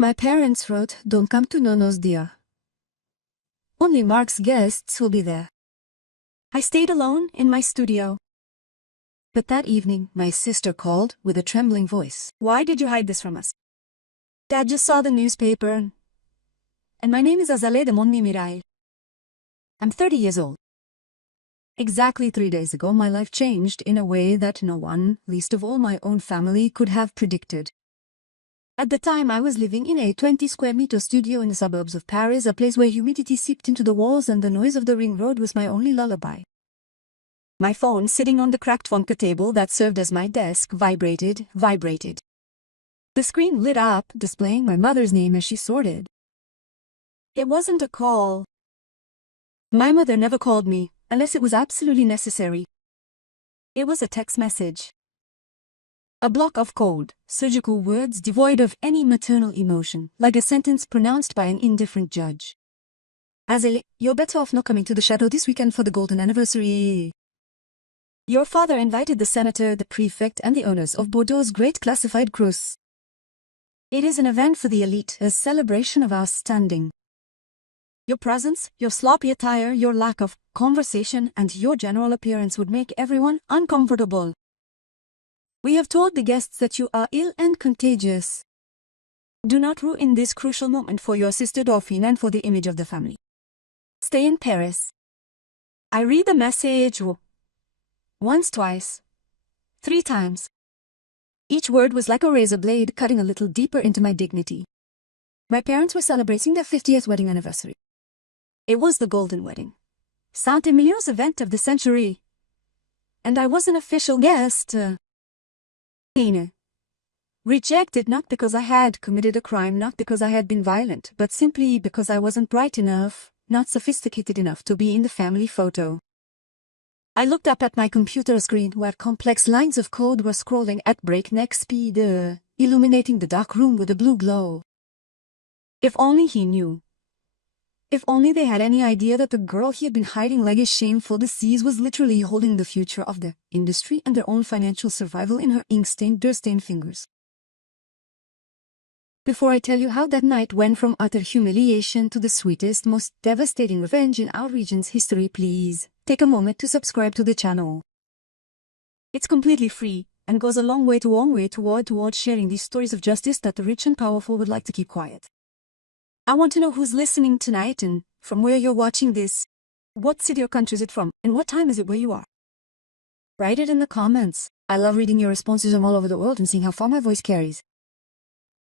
My parents wrote, "Don't come to Nono's, dear. Only Mark's guests will be there." I stayed alone in my studio. But that evening, my sister called with a trembling voice. "Why did you hide this from us?" "Dad just saw the newspaper. And my name is Azalea de Mirai. I'm 30 years old. Exactly 3 days ago, my life changed in a way that no one, least of all my own family, could have predicted. At the time, I was living in a 20-square-meter studio in the suburbs of Paris, a place where humidity seeped into the walls and the noise of the ring road was my only lullaby. My phone, sitting on the cracked Wonka table that served as my desk, vibrated. The screen lit up, displaying my mother's name as she sorted. It wasn't a call. My mother never called me, unless it was absolutely necessary. It was a text message. A block of cold, surgical words devoid of any maternal emotion, like a sentence pronounced by an indifferent judge. "Azalea, you're better off not coming to the chateau this weekend for the golden anniversary. Your father invited the senator, the prefect, and the owners of Bordeaux's great classified cruise. It is an event for the elite, a celebration of our standing. Your presence, your sloppy attire, your lack of conversation, and your general appearance would make everyone uncomfortable. We have told the guests that you are ill and contagious. Do not ruin this crucial moment for your sister Dauphine and for the image of the family. Stay in Paris." I read the message once, twice, 3 times. Each word was like a razor blade cutting a little deeper into my dignity. My parents were celebrating their 50th wedding anniversary. It was the golden wedding, Saint-Emilion's event of the century. And I was an official guest. Rejected not because I had committed a crime, not because I had been violent, but simply because I wasn't bright enough, not sophisticated enough to be in the family photo. I looked up at my computer screen where complex lines of code were scrolling at breakneck speed, illuminating the dark room with a blue glow. If only he knew. If only they had any idea that the girl he had been hiding like a shameful disease was literally holding the future of the industry and their own financial survival in her ink-stained, dirt-stained fingers. Before I tell you how that night went from utter humiliation to the sweetest, most devastating revenge in our region's history, please take a moment to subscribe to the channel. It's completely free and goes a long way toward sharing these stories of justice that the rich and powerful would like to keep quiet. I want to know who's listening tonight and from where you're watching this. What city or country is it from, and what time is it where you are? Write it in the comments. I love reading your responses from all over the world and seeing how far my voice carries.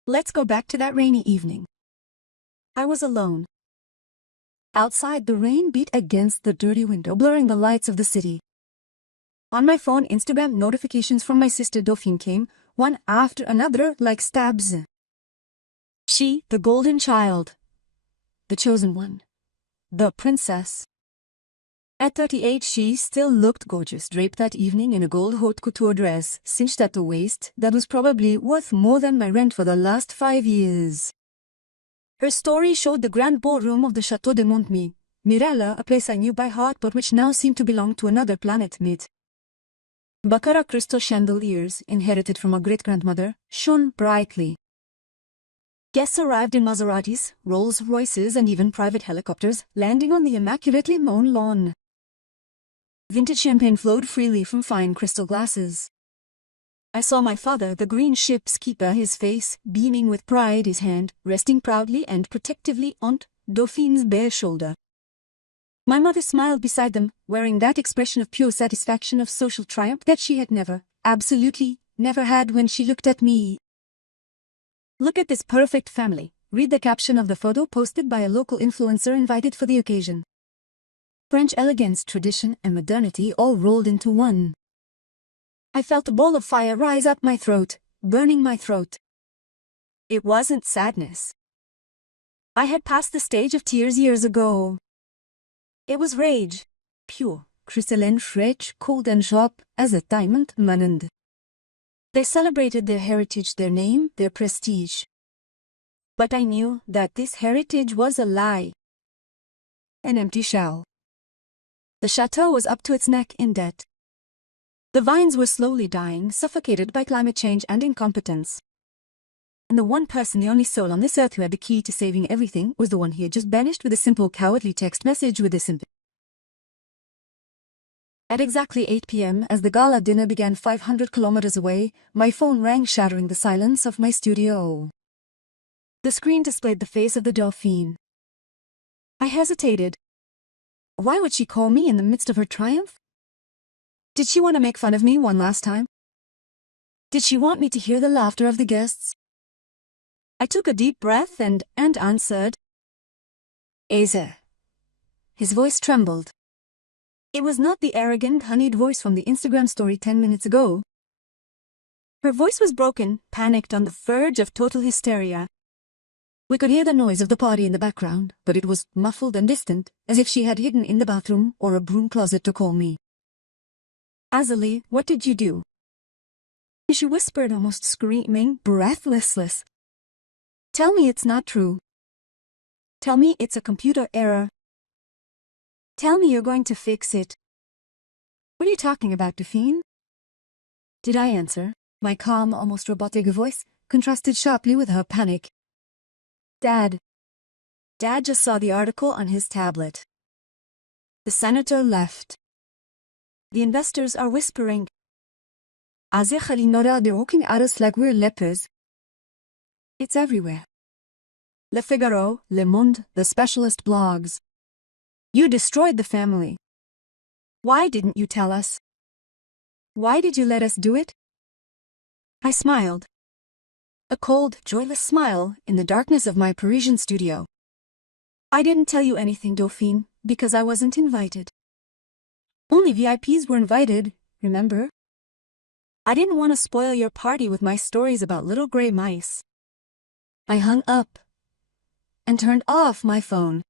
Let's go back to that rainy evening. I was alone. Outside, the rain beat against the dirty window, blurring the lights of the city. On my phone, Instagram notifications from my sister Dauphine came, one after another, like stabs. She, the golden child, the chosen one, the princess. At 38, she still looked gorgeous, draped that evening in a gold haute couture dress, cinched at the waist, that was probably worth more than my rent for the last 5 years. Her story showed the grand ballroom of the Château de Mirella, a place I knew by heart but which now seemed to belong to another planet. Baccarat crystal chandeliers, inherited from a great-grandmother, shone brightly. Guests arrived in Maseratis, Rolls-Royces, and even private helicopters, landing on the immaculately mown lawn. Vintage champagne flowed freely from fine crystal glasses. I saw my father, the green ship's keeper, his face beaming with pride, his hand resting proudly and protectively on Dauphine's bare shoulder. My mother smiled beside them, wearing that expression of pure satisfaction, of social triumph that she had never, absolutely never had when she looked at me. "Look at this perfect family," read the caption of the photo posted by a local influencer invited for the occasion. French elegance, tradition, and modernity all rolled into one. I felt a ball of fire rise up my throat, burning my throat. It wasn't sadness. I had passed the stage of tears years ago. It was rage, pure, crystalline, fresh, cold and sharp as a diamond manand. They celebrated their heritage, their name, their prestige. But I knew that this heritage was a lie. An empty shell. The chateau was up to its neck in debt. The vines were slowly dying, suffocated by climate change and incompetence. And the one person, the only soul on this earth who had the key to saving everything, was the one he had just banished with a simple cowardly text message with a simple. At exactly 8 p.m., as the gala dinner began 500 kilometers away, my phone rang, shattering the silence of my studio. The screen displayed the face of the Dauphine. I hesitated. Why would she call me in the midst of her triumph? Did she want to make fun of me one last time? Did she want me to hear the laughter of the guests? I took a deep breath and answered. Asa. His voice trembled. It was not the arrogant, honeyed voice from the Instagram story 10 minutes ago. Her voice was broken, panicked, on the verge of total hysteria. We could hear the noise of the party in the background, but it was muffled and distant, as if she had hidden in the bathroom or a broom closet to call me. Azalee, what did you do? She whispered, almost screaming, breathless. Tell me it's not true. Tell me it's a computer error. Tell me you're going to fix it. What are you talking about, Dauphine? Did I answer? My calm, almost robotic voice contrasted sharply with her panic. Dad. Dad just saw the article on his tablet. The senator left. The investors are whispering. They're walking at us like we're lepers. It's everywhere. Le Figaro, Le Monde, the specialist blogs. You destroyed the family. Why didn't you tell us? Why did you let us do it? I smiled. A cold, joyless smile in the darkness of my Parisian studio. I didn't tell you anything, Dauphine, because I wasn't invited. Only VIPs were invited, remember? I didn't want to spoil your party with my stories about little gray mice. I hung up and turned off my phone.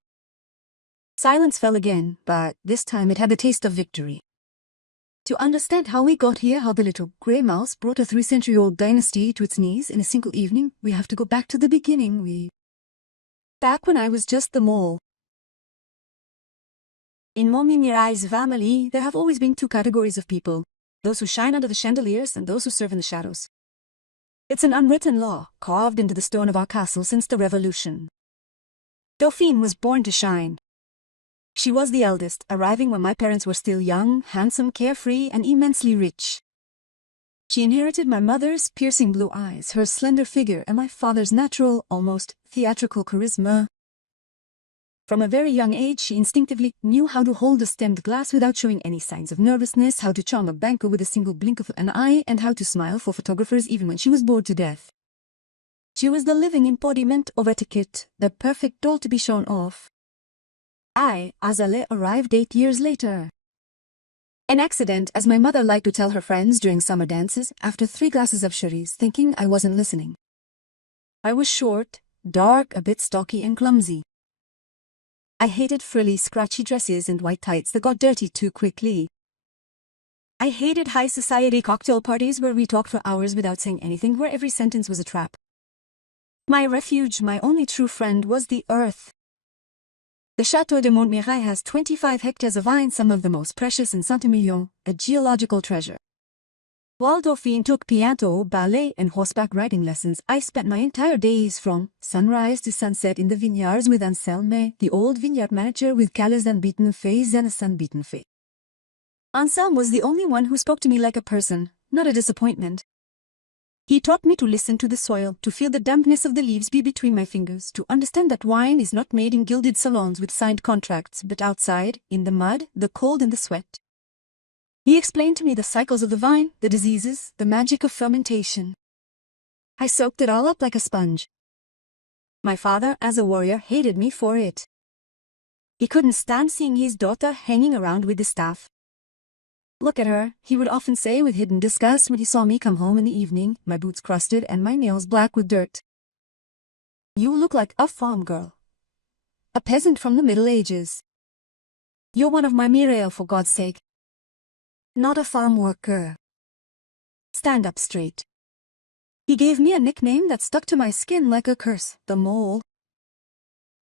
Silence fell again, but this time it had the taste of victory. To understand how we got here, how the little grey mouse brought a 3-century-old dynasty to its knees in a single evening, we have to go back to the beginning. Back when I was just the mole. In Montmirail's family, there have always been two categories of people, those who shine under the chandeliers and those who serve in the shadows. It's an unwritten law, carved into the stone of our castle since the Revolution. Dauphine was born to shine. She was the eldest, arriving when my parents were still young, handsome, carefree, and immensely rich. She inherited my mother's piercing blue eyes, her slender figure, and my father's natural, almost theatrical charisma. From a very young age, she instinctively knew how to hold a stemmed glass without showing any signs of nervousness, how to charm a banker with a single blink of an eye, and how to smile for photographers even when she was bored to death. She was the living embodiment of etiquette, the perfect doll to be shown off. I, Azalee, arrived 8 years later. An accident, as my mother liked to tell her friends during summer dances, after 3 glasses of Cherise, thinking I wasn't listening. I was short, dark, a bit stocky and clumsy. I hated frilly, scratchy dresses and white tights that got dirty too quickly. I hated high society cocktail parties where we talked for hours without saying anything, where every sentence was a trap. My refuge, my only true friend, was the earth. The Château de Montmirail has 25 hectares of vines, some of the most precious in Saint-Emilion, a geological treasure. While Dauphine took piano, ballet, and horseback riding lessons, I spent my entire days from sunrise to sunset in the vineyards with Anselme, the old vineyard manager with callous unbeaten face and a sunbeaten face. Anselme was the only one who spoke to me like a person, not a disappointment. He taught me to listen to the soil, to feel the dampness of the leaves be between my fingers, to understand that wine is not made in gilded salons with signed contracts, but outside, in the mud, the cold and the sweat. He explained to me the cycles of the vine, the diseases, the magic of fermentation. I soaked it all up like a sponge. My father, as a warrior, hated me for it. He couldn't stand seeing his daughter hanging around with the staff. Look at her, he would often say with hidden disgust when he saw me come home in the evening, my boots crusted and my nails black with dirt. You look like a farm girl. A peasant from the Middle Ages. You're one of my Mireille, for God's sake. Not a farm worker. Stand up straight. He gave me a nickname that stuck to my skin like a curse, the mole.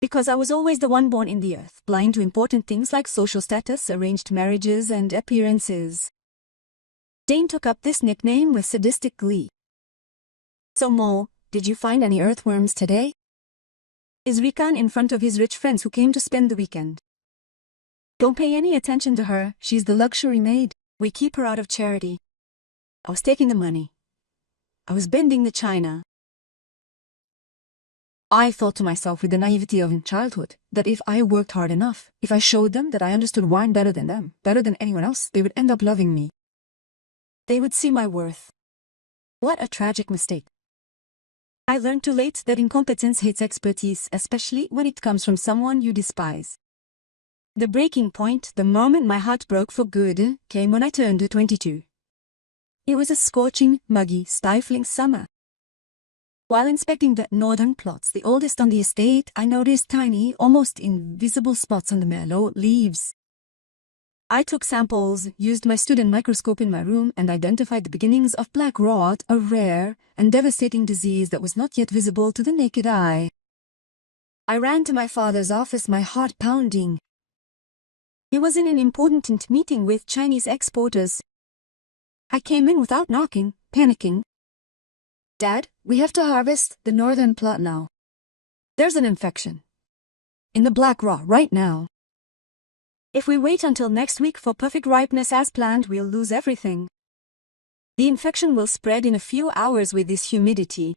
Because I was always the one born in the earth, blind to important things like social status, arranged marriages, and appearances. Dane took up this nickname with sadistic glee. So Mole, Did you find any earthworms today? Is Rikan in front of his rich friends who came to spend the weekend? Don't pay any attention to her, she's the luxury maid. We keep her out of charity. I was taking the money. I was bending the china. I thought to myself with the naivety of childhood that if I worked hard enough, if I showed them that I understood wine better than them, better than anyone else, they would end up loving me. They would see my worth. What a tragic mistake. I learned too late that incompetence hates expertise, especially when it comes from someone you despise. The breaking point, the moment my heart broke for good, came when I turned 22. It was a scorching, muggy, stifling summer. While inspecting the northern plots, the oldest on the estate, I noticed tiny, almost invisible spots on the mellow leaves. I took samples, used my student microscope in my room, and identified the beginnings of black rot, a rare and devastating disease that was not yet visible to the naked eye. I ran to my father's office, my heart pounding. He was in an important meeting with Chinese exporters. I came in without knocking, panicking. Dad, we have to harvest the northern plot now. There's an infection in the black rot right now. If we wait until next week for perfect ripeness as planned, we'll lose everything. The infection will spread in a few hours with this humidity.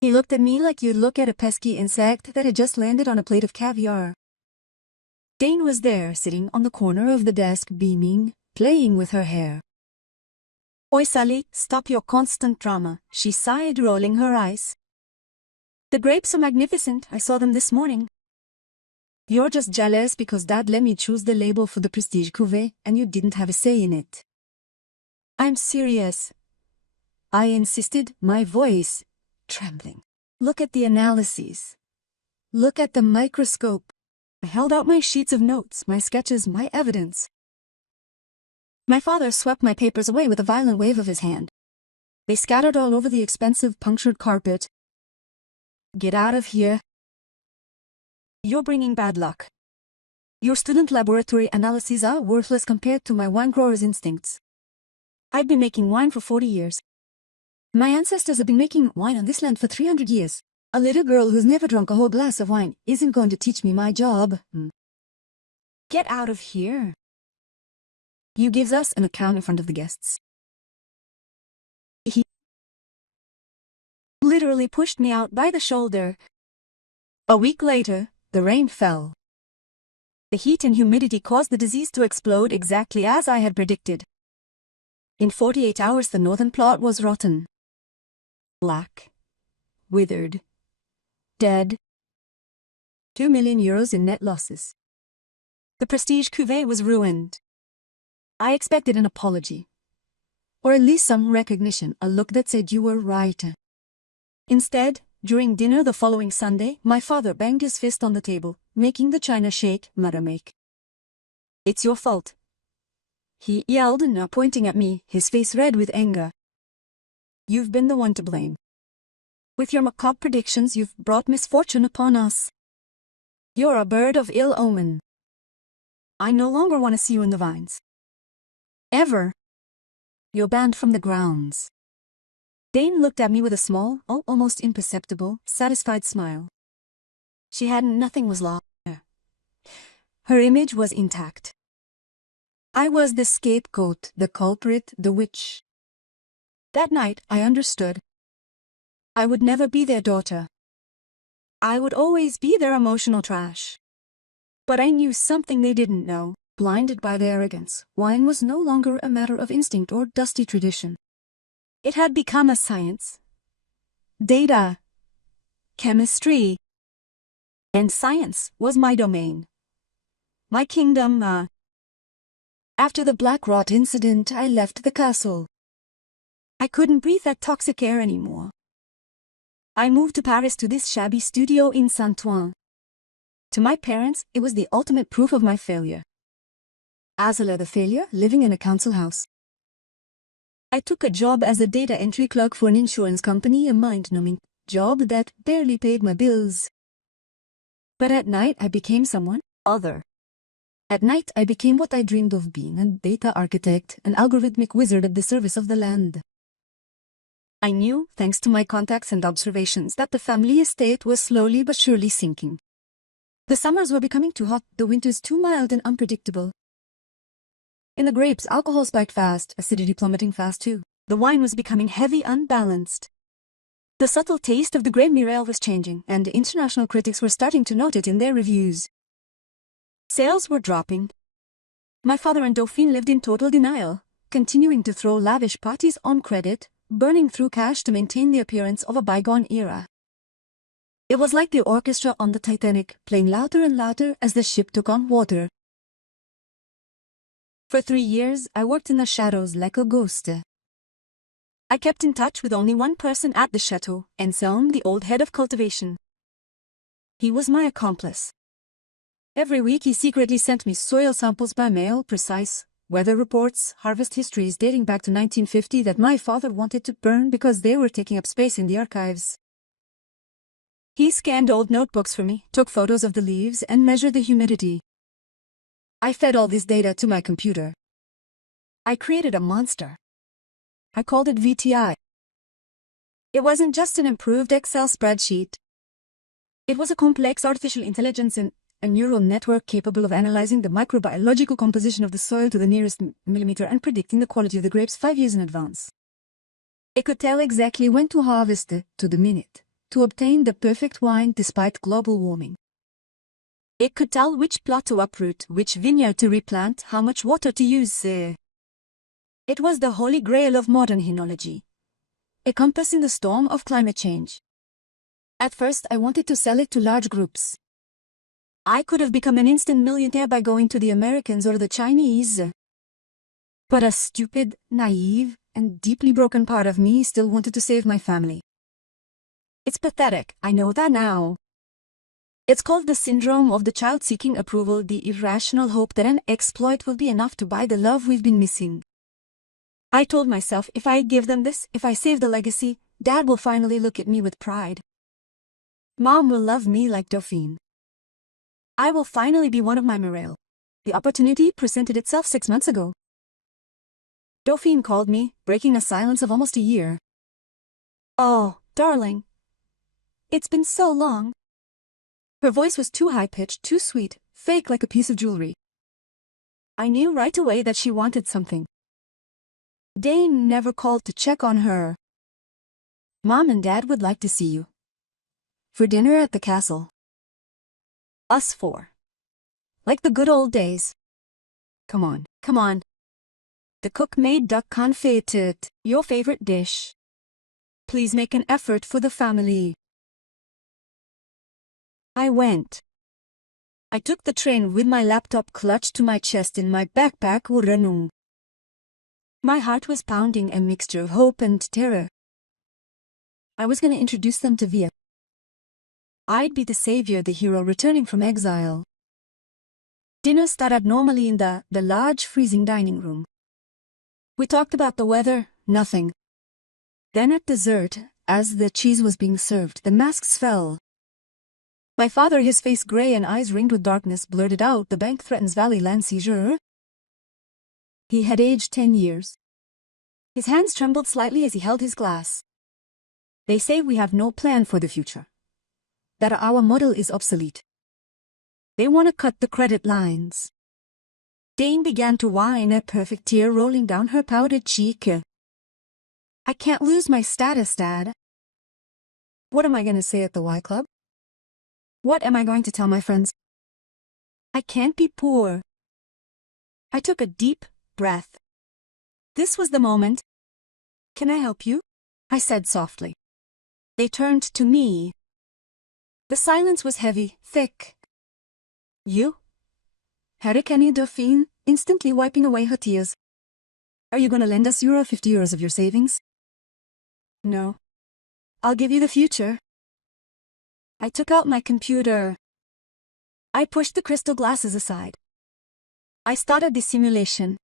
He looked at me like you'd look at a pesky insect that had just landed on a plate of caviar. Dane was there, sitting on the corner of the desk, beaming, playing with her hair. Oi, Sally, stop your constant drama, she sighed, rolling her eyes. The grapes are magnificent, I saw them this morning. You're just jealous because Dad let me choose the label for the Prestige Cuvée and you didn't have a say in it. I'm serious. I insisted, my voice trembling. Look at the analyses. Look at the microscope. I held out my sheets of notes, my sketches, my evidence. My father swept my papers away with a violent wave of his hand. They scattered all over the expensive punctured carpet. Get out of here. You're bringing bad luck. Your student laboratory analyses are worthless compared to my wine grower's instincts. I've been making wine for 40 years. My ancestors have been making wine on this land for 300 years. A little girl who's never drunk a whole glass of wine isn't going to teach me my job. Get out of here. You gives us an account in front of the guests. He literally pushed me out by the shoulder. A week later, the rain fell. The heat and humidity caused the disease to explode exactly as I had predicted. In 48 hours, the northern plot was rotten. Black. Withered. Dead. 2 million euros in net losses. The Prestige Cuvée was ruined. I expected an apology. Or at least some recognition, a look that said you were right. Instead, during dinner the following Sunday, my father banged his fist on the table, making the china shake, make. It's your fault. He yelled, now pointing at me, his face red with anger. You've been the one to blame. With your macabre predictions, you've brought misfortune upon us. You're a bird of ill omen. I no longer want to see you in the vines. Ever. You're banned from the grounds. Dane looked at me with a small, almost imperceptible, satisfied smile. She had nothing was lost. Her image was intact. I was the scapegoat, the culprit, the witch. That night, I understood. I would never be their daughter. I would always be their emotional trash. But I knew something they didn't know. Blinded by their arrogance, wine was no longer a matter of instinct or dusty tradition. It had become a science. Data. Chemistry. And science was my domain. My kingdom. After the black rot incident, I left the castle. I couldn't breathe that toxic air anymore. I moved to Paris to this shabby studio in Saint-Ouen. To my parents, it was the ultimate proof of my failure. Azala the failure, living in a council house. I took a job as a data entry clerk for an insurance company, a mind-numbing job that barely paid my bills. But at night, I became someone other. At night, I became what I dreamed of being, a data architect, an algorithmic wizard at the service of the land. I knew, thanks to my contacts and observations, that the family estate was slowly but surely sinking. The summers were becoming too hot, the winters too mild and unpredictable. In the grapes, alcohol spiked fast, acidity plummeting fast too. The wine was becoming heavy, unbalanced. The subtle taste of the grape Mirel was changing, and international critics were starting to note it in their reviews. Sales were dropping. My father and Dauphine lived in total denial, continuing to throw lavish parties on credit, burning through cash to maintain the appearance of a bygone era. It was like the orchestra on the Titanic, playing louder and louder as the ship took on water. For 3 years, I worked in the shadows like a ghost. I kept in touch with only one person at the chateau, Anselm, the old head of cultivation. He was my accomplice. Every week he secretly sent me soil samples by mail, precise weather reports, harvest histories dating back to 1950 that my father wanted to burn because they were taking up space in the archives. He scanned old notebooks for me, took photos of the leaves, and measured the humidity. I fed all this data to my computer. I created a monster. I called it VTI. It wasn't just an improved Excel spreadsheet. It was a complex artificial intelligence and a neural network capable of analyzing the microbiological composition of the soil to the nearest millimeter and predicting the quality of the grapes 5 years in advance. It could tell exactly when to harvest it, to the minute, to obtain the perfect wine despite global warming. It could tell which plot to uproot, which vineyard to replant, how much water to use. It was the holy grail of modern henology, a compass in the storm of climate change. At first, I wanted to sell it to large groups. I could have become an instant millionaire by going to the Americans or the Chinese. But a stupid, naive, and deeply broken part of me still wanted to save my family. It's pathetic, I know that now. It's called the syndrome of the child seeking approval, the irrational hope that an exploit will be enough to buy the love we've been missing. I told myself, if I give them this, if I save the legacy, Dad will finally look at me with pride. Mom will love me like Dauphine. I will finally be one of my Mirel. The opportunity presented itself 6 months ago. Dauphine called me, breaking a silence of almost a year. Oh, darling. It's been so long. Her voice was too high-pitched, too sweet, fake like a piece of jewelry. I knew right away that she wanted something. Dane never called to check on her. Mom and Dad would like to see you. For dinner at the castle. Us 4. Like the good old days. Come on, come on. The cook made duck confit, your favorite dish. Please make an effort for the family. I went. I took the train with my laptop clutched to my chest in my backpack running. My heart was pounding, a mixture of hope and terror. I was going to introduce them to Viens. I'd be the savior, the hero returning from exile. Dinner started normally in the large freezing dining room. We talked about the weather, nothing. Then at dessert, as the cheese was being served, the masks fell. My father, his face gray and eyes ringed with darkness, blurted out, "The bank threatens Valley land seizure." He had aged 10 years. His hands trembled slightly as he held his glass. They say we have no plan for the future. That our model is obsolete. They want to cut the credit lines. Dane began to whine, a perfect tear rolling down her powdered cheek. I can't lose my status, Dad. What am I going to say at the Y Club? What am I going to tell my friends? I can't be poor. I took a deep breath. This was the moment. Can I help you? I said softly. They turned to me. The silence was heavy, thick. You? Hurricane Dauphine, instantly wiping away her tears. Are you going to lend us €50 of your savings? No. I'll give you the future. I took out my computer. I pushed the crystal glasses aside. I started the simulation.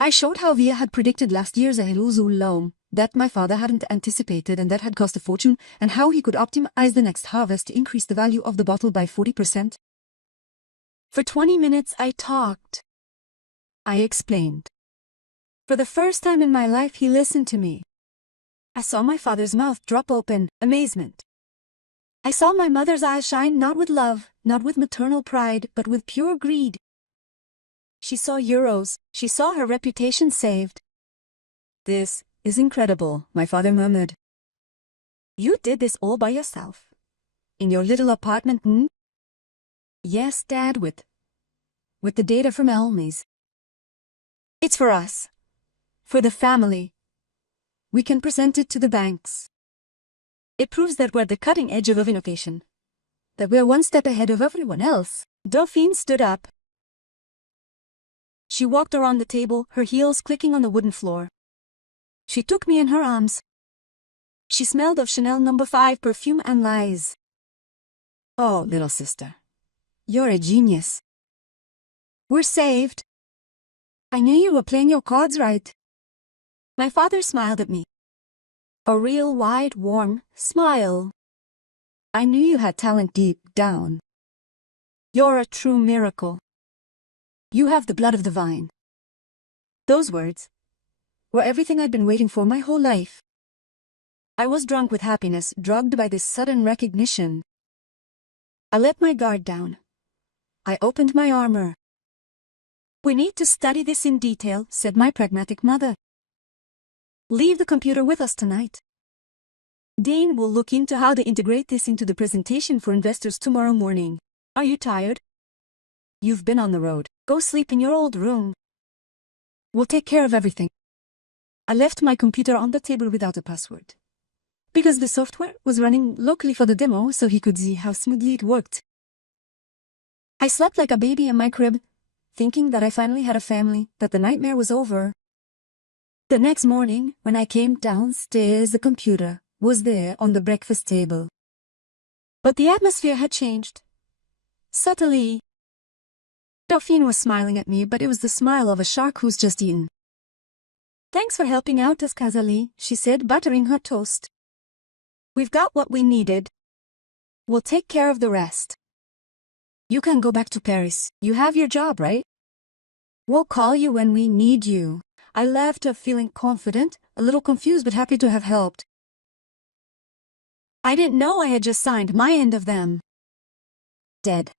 I showed how Viens had predicted last year's Hiluzul loam, that my father hadn't anticipated and that had cost a fortune, and how he could optimize the next harvest to increase the value of the bottle by 40%. For 20 minutes I talked. I explained. For the first time in my life he listened to me. I saw my father's mouth drop open, amazement. I saw my mother's eyes shine not with love, not with maternal pride, but with pure greed. She saw euros, she saw her reputation saved. "This is incredible," my father murmured. "You did this all by yourself? In your little apartment, hmm?" "Yes, Dad, with the data from Elmies. It's for us. For the family. We can present it to the banks. It proves that we're at the cutting edge of innovation. That we're one step ahead of everyone else." Dauphine stood up. She walked around the table, her heels clicking on the wooden floor. She took me in her arms. She smelled of Chanel No. 5 perfume and lies. "Oh, little sister. You're a genius. We're saved. I knew you were playing your cards right." My father smiled at me. A real wide, warm smile. "I knew you had talent deep down. You're a true miracle. You have the blood of the vine." Those words were everything I'd been waiting for my whole life. I was drunk with happiness, drugged by this sudden recognition. I let my guard down. I opened my armor. "We need to study this in detail," said my pragmatic mother. "Leave the computer with us tonight. Dane will look into how to integrate this into the presentation for investors tomorrow morning. Are you tired? You've been on the road. Go sleep in your old room. We'll take care of everything." I left my computer on the table without a password, because the software was running locally for the demo so he could see how smoothly it worked. I slept like a baby in my crib, thinking that I finally had a family, that the nightmare was over. The next morning, when I came downstairs, the computer was there on the breakfast table. But the atmosphere had changed. Subtly. Dauphine was smiling at me, but it was the smile of a shark who's just eaten. "Thanks for helping out us, Kazali," she said, buttering her toast. "We've got what we needed. We'll take care of the rest. You can go back to Paris. You have your job, right? We'll call you when we need you." I left her feeling confident, a little confused but happy to have helped. I didn't know I had just signed my end of them. Dead.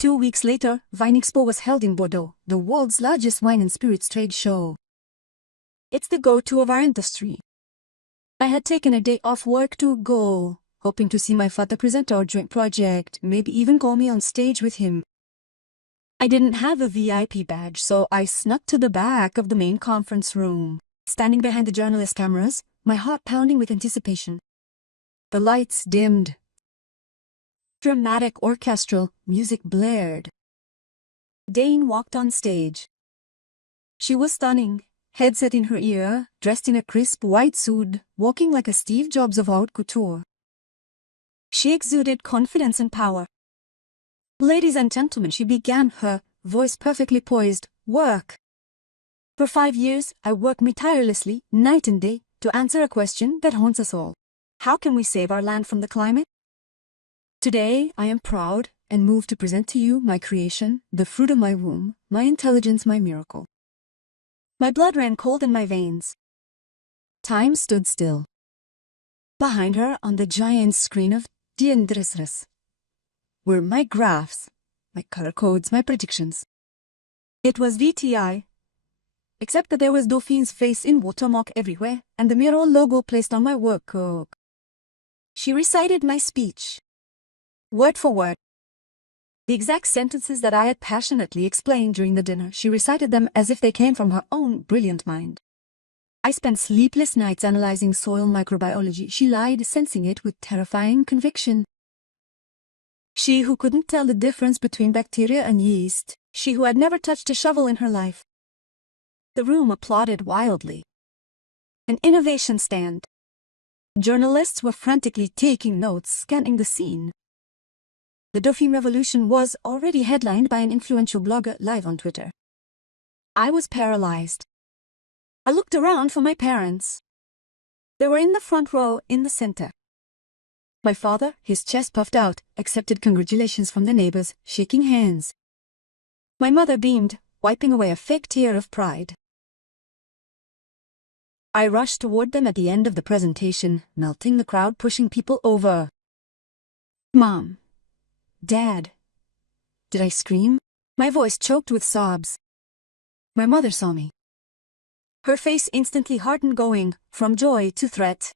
2 weeks later, Wine Expo was held in Bordeaux, the world's largest wine and spirits trade show. It's the go-to of our industry. I had taken a day off work to go, hoping to see my father present our joint project, maybe even call me on stage with him. I didn't have a VIP badge, so I snuck to the back of the main conference room, standing behind the journalist cameras, my heart pounding with anticipation. The lights dimmed. Dramatic orchestral music blared. Dane walked on stage. She was stunning, headset in her ear, dressed in a crisp white suit, walking like a Steve Jobs of haute couture. She exuded confidence and power. "Ladies and gentlemen," she began, her voice perfectly poised, "work. For 5 years, I worked me tirelessly, night and day, to answer a question that haunts us all. How can we save our land from the climate? Today, I am proud and moved to present to you my creation, the fruit of my womb, my intelligence, my miracle." My blood ran cold in my veins. Time stood still. Behind her, on the giant screen of Diendresres, were my graphs, my color codes, my predictions. It was VTI, except that there was Dauphine's face in watermark everywhere, and the Miro logo placed on my work coat. She recited my speech, word for word. The exact sentences that I had passionately explained during the dinner, she recited them as if they came from her own brilliant mind. I spent sleepless nights analyzing soil microbiology. She lied, sensing it with terrifying conviction. She who couldn't tell the difference between bacteria and yeast. She who had never touched a shovel in her life. The room applauded wildly. An innovation stand. Journalists were frantically taking notes, scanning the scene. The Dauphine Revolution was already headlined by an influential blogger live on Twitter. I was paralyzed. I looked around for my parents. They were in the front row, in the center. My father, his chest puffed out, accepted congratulations from the neighbors, shaking hands. My mother beamed, wiping away a fake tear of pride. I rushed toward them at the end of the presentation, melting the crowd, pushing people over. Mom. Dad. Did I scream? My voice choked with sobs. My mother saw me. Her face instantly hardened, going from joy to threat.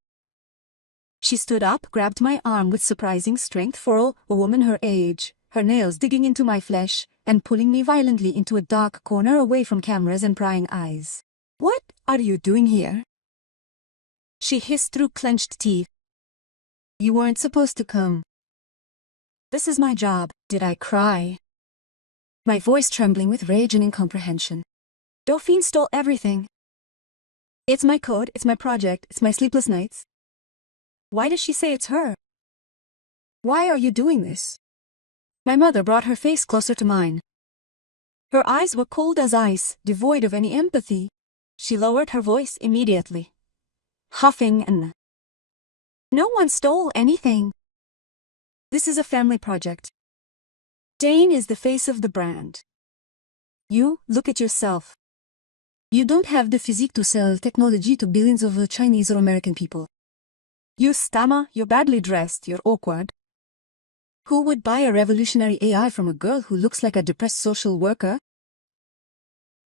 She stood up, grabbed my arm with surprising strength for a woman her age, her nails digging into my flesh, and pulling me violently into a dark corner away from cameras and prying eyes. What are you doing here? She hissed through clenched teeth. You weren't supposed to come. This is my job. Did I cry? My voice trembling with rage and incomprehension. Dauphine stole everything. It's my code, it's my project, it's my sleepless nights. Why does she say it's her? Why are you doing this? My mother brought her face closer to mine. Her eyes were cold as ice, devoid of any empathy. She lowered her voice immediately, huffing and... No one stole anything. This is a family project. Dane is the face of the brand. You look at yourself. You don't have the physique to sell technology to billions of Chinese or American people. You stammer, you're badly dressed, you're awkward. Who would buy a revolutionary AI from a girl who looks like a depressed social worker?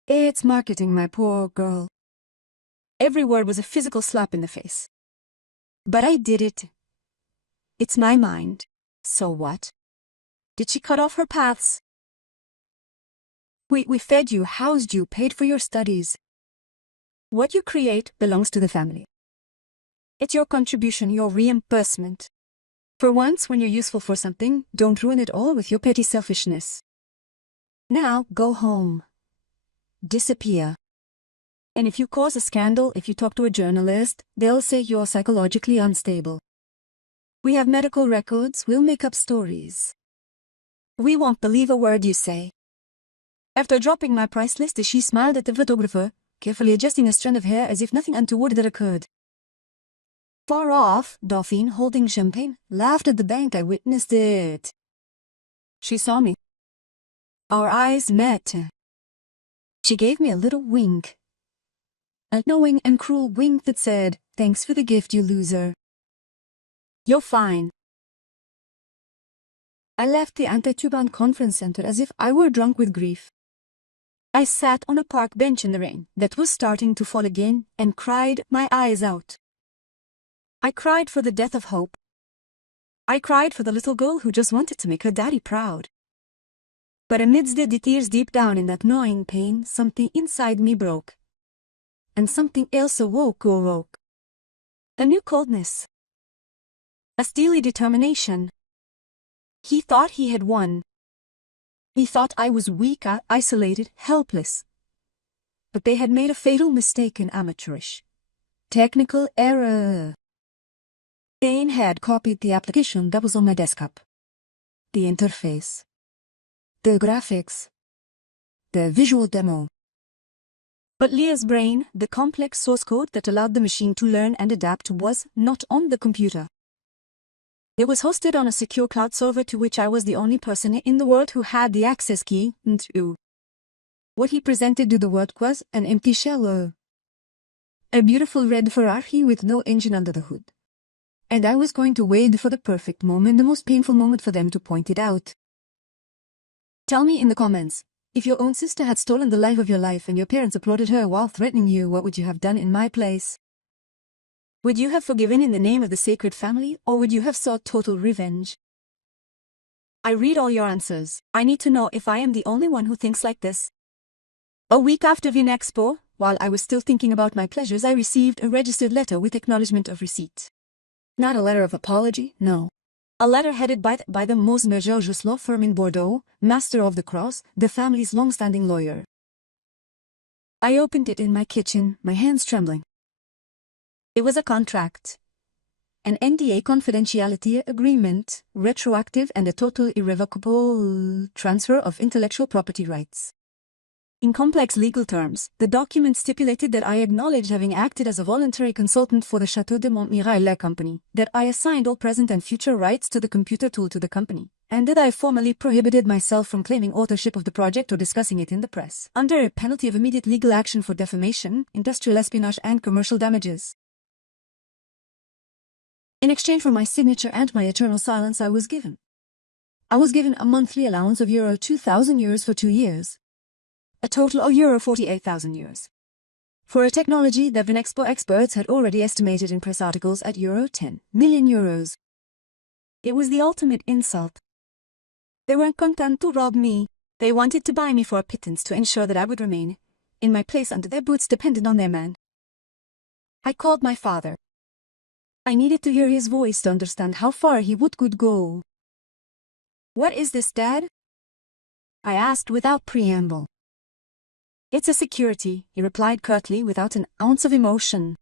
It's marketing, my poor girl. Every word was a physical slap in the face. But I did it. It's my mind. So what? Did she cut off her paths? We fed you, housed you, paid for your studies. What you create belongs to the family. It's your contribution, your reimbursement. For once, when you're useful for something, don't ruin it all with your petty selfishness. Now, go home. Disappear. And if you cause a scandal, if you talk to a journalist, they'll say you're psychologically unstable. We have medical records, we'll make up stories. We won't believe a word you say. After dropping my price list, she smiled at the photographer, carefully adjusting a strand of hair as if nothing untoward had occurred. Far off, Dauphine, holding champagne, laughed at the bank. I witnessed it. She saw me. Our eyes met. She gave me a little wink. A knowing and cruel wink that said, "Thanks for the gift, you loser. You're fine." I left the Anti-Tuban Conference Center as if I were drunk with grief. I sat on a park bench in the rain that was starting to fall again and cried my eyes out. I cried for the death of hope. I cried for the little girl who just wanted to make her daddy proud. But amidst the tears deep down in that gnawing pain, something inside me broke. And something else awoke. A new coldness. A steely determination. He thought he had won. He thought I was weak, isolated, helpless. But they had made a fatal mistake, an amateurish, technical error. Dane had copied the application that was on my desktop. The interface. The graphics. The visual demo. But Leah's brain, the complex source code that allowed the machine to learn and adapt, was not on the computer. It was hosted on a secure cloud server to which I was the only person in the world who had the access key to. What he presented to the world was an empty shell, a beautiful red Ferrari with no engine under the hood. And I was going to wait for the perfect moment, the most painful moment for them to point it out. Tell me in the comments, if your own sister had stolen the life of your life and your parents applauded her while threatening you, what would you have done in my place? Would you have forgiven in the name of the sacred family, or would you have sought total revenge? I read all your answers. I need to know if I am the only one who thinks like this. A week after Viens Expo, while I was still thinking about my pleasures, I received a registered letter with acknowledgement of receipt. Not a letter of apology, no. A letter headed by the Mosmer Georges law firm in Bordeaux, Master of the Cross, the family's long-standing lawyer. I opened it in my kitchen, my hands trembling. It was a contract. An NDA confidentiality agreement, retroactive and a total irrevocable transfer of intellectual property rights. In complex legal terms, the document stipulated that I acknowledged having acted as a voluntary consultant for the Château de Montmirail company, that I assigned all present and future rights to the computer tool to the company, and that I formally prohibited myself from claiming authorship of the project or discussing it in the press, under a penalty of immediate legal action for defamation, industrial espionage and commercial damages. In exchange for my signature and my eternal silence, I was given a monthly allowance of euro 2,000 euros for 2 years, a total of euro 48,000 euros, for a technology that Vinexpo experts had already estimated in press articles at euro 10 million euros. It was the ultimate insult. They weren't content to rob me. They wanted to buy me for a pittance to ensure that I would remain in my place under their boots, dependent on their man. I called my father. I needed to hear his voice to understand how far he could go. "What is this, Dad?" I asked without preamble. "It's a security," he replied curtly without an ounce of emotion.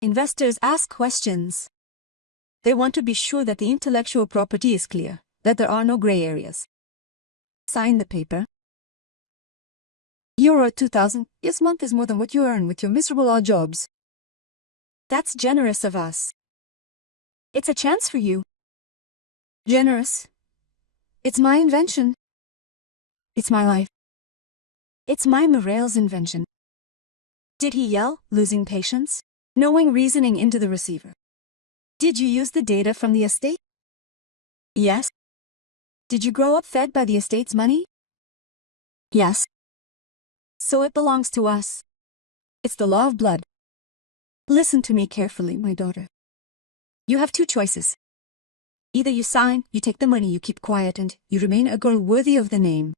"Investors ask questions. They want to be sure that the intellectual property is clear, that there are no gray areas. Sign the paper." Euro 2,000 this month is more than what you earn with your miserable odd jobs. That's generous of us. It's a chance for you. Generous? It's my invention. It's my life. It's my Morel's invention. Did he yell, losing patience, knowing reasoning into the receiver? Did you use the data from the estate? Yes. Did you grow up fed by the estate's money? Yes. So it belongs to us. It's the law of blood. Listen to me carefully, my daughter. You have 2 choices. Either you sign, you take the money, you keep quiet, and you remain a girl worthy of the name.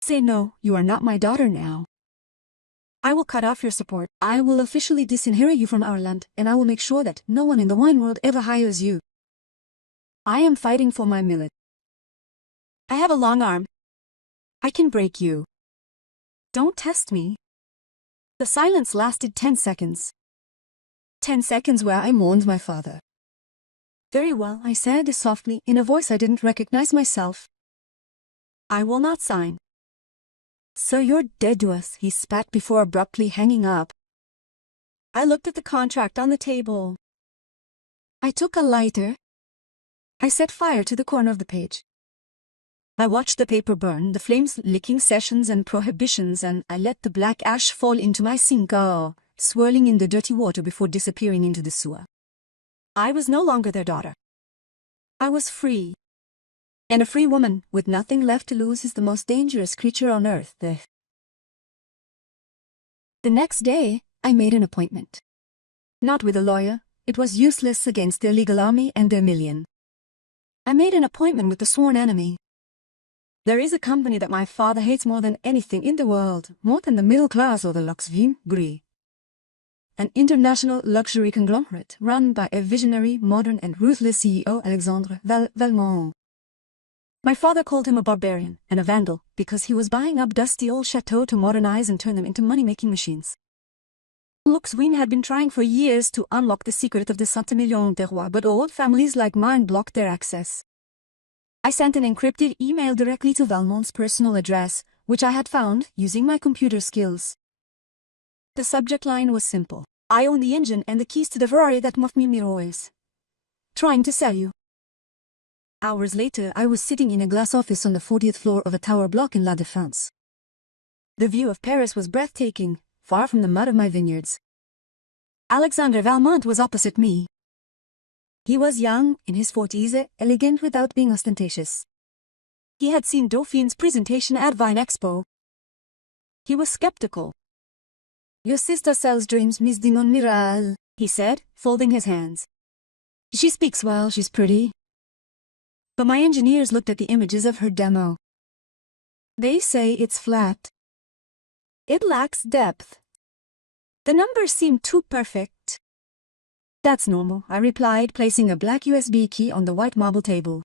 Say no, you are not my daughter now. I will cut off your support. I will officially disinherit you from our land, and I will make sure that no one in the wine world ever hires you. I am fighting for my millet. I have a long arm. I can break you. Don't test me. The silence lasted 10 seconds. 10 seconds where I mourned my father. Very well, I said softly, in a voice I didn't recognize myself. I will not sign. So you're dead to us, he spat before abruptly hanging up. I looked at the contract on the table. I took a lighter. I set fire to the corner of the page. I watched the paper burn, the flames licking sessions and prohibitions, and I let the black ash fall into my sink, swirling in the dirty water before disappearing into the sewer. I was no longer their daughter. I was free. And a free woman with nothing left to lose is the most dangerous creature on earth. The next day, I made an appointment. Not with a lawyer. It was useless against their legal army and their million. I made an appointment with the sworn enemy. There is a company that my father hates more than anything in the world, more than the middle class or the luxe vin gris. An international luxury conglomerate run by a visionary, modern and ruthless CEO, Alexandre Valmont. My father called him a barbarian and a vandal because he was buying up dusty old chateaux to modernize and turn them into money-making machines. Luxwin had been trying for years to unlock the secret of the Saint-Emilion terroir, but old families like mine blocked their access. I sent an encrypted email directly to Valmont's personal address, which I had found using my computer skills. The subject line was simple. I own the engine and the keys to the Ferrari that Mofmi Miro is trying to sell you. Hours later, I was sitting in a glass office on the 40th floor of a tower block in La Défense. The view of Paris was breathtaking, far from the mud of my vineyards. Alexandre Valmont was opposite me. He was young, in his 40s, elegant without being ostentatious. He had seen Dauphine's presentation at Vine Expo. He was skeptical. Your sister sells dreams, Miss Dinon Miral, he said, folding his hands. She speaks well, she's pretty. But my engineers looked at the images of her demo. They say it's flat. It lacks depth. The numbers seem too perfect. That's normal, I replied, placing a black USB key on the white marble table.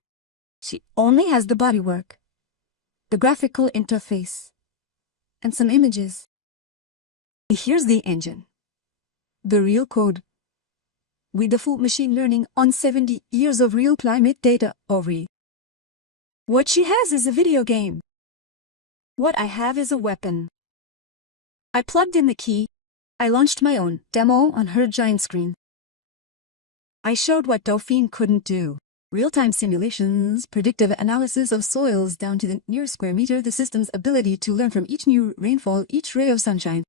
She only has the bodywork, the graphical interface, and some images. Here's the engine. The real code. With the full machine learning on 70 years of real climate data, What she has is a video game. What I have is a weapon. I plugged in the key. I launched my own demo on her giant screen. I showed what Dauphine couldn't do. Real-time simulations, predictive analysis of soils down to the nearest square meter, the system's ability to learn from each new rainfall, each ray of sunshine.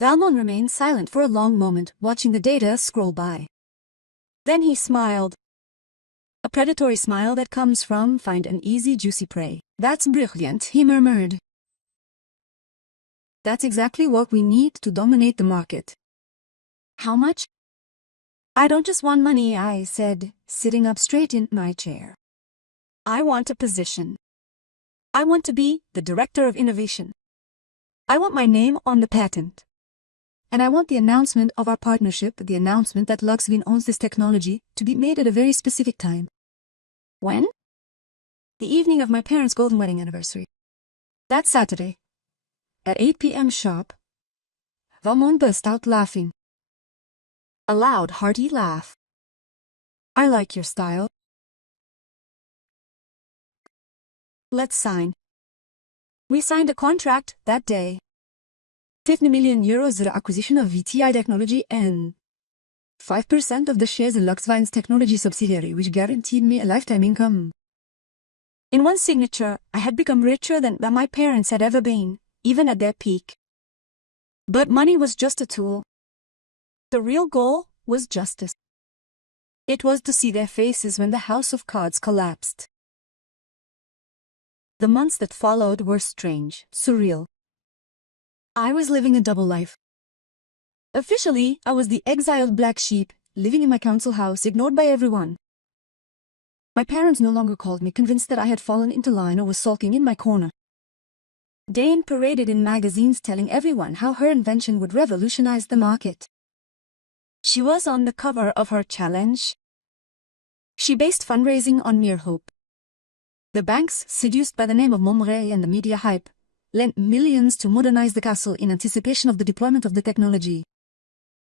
Valmont remained silent for a long moment, watching the data scroll by. Then he smiled. A predatory smile that comes from find an easy, juicy prey. That's brilliant, he murmured. That's exactly what we need to dominate the market. How much? I don't just want money, I said, sitting up straight in my chair. I want a position. I want to be the director of innovation. I want my name on the patent. And I want the announcement of our partnership, the announcement that Luxvin owns this technology, to be made at a very specific time. When? The evening of my parents' golden wedding anniversary. That Saturday. At 8 p.m. sharp. Valmont burst out laughing. A loud, hearty laugh. I like your style. Let's sign. We signed a contract that day. 50 million euros the acquisition of VTI technology and 5% of the shares in Luxvin's technology subsidiary, which guaranteed me a lifetime income. In one signature, I had become richer than my parents had ever been, even at their peak. But money was just a tool. The real goal was justice. It was to see their faces when the house of cards collapsed. The months that followed were strange, surreal. I was living a double life. Officially, I was the exiled black sheep, living in my council house, ignored by everyone. My parents no longer called me, convinced that I had fallen into line or was sulking in my corner. Dane paraded in magazines telling everyone how her invention would revolutionize the market. She was on the cover of her challenge. She based fundraising on mere hope. The banks, seduced by the name of Montmirail and the media hype, lent millions to modernize the castle in anticipation of the deployment of the technology.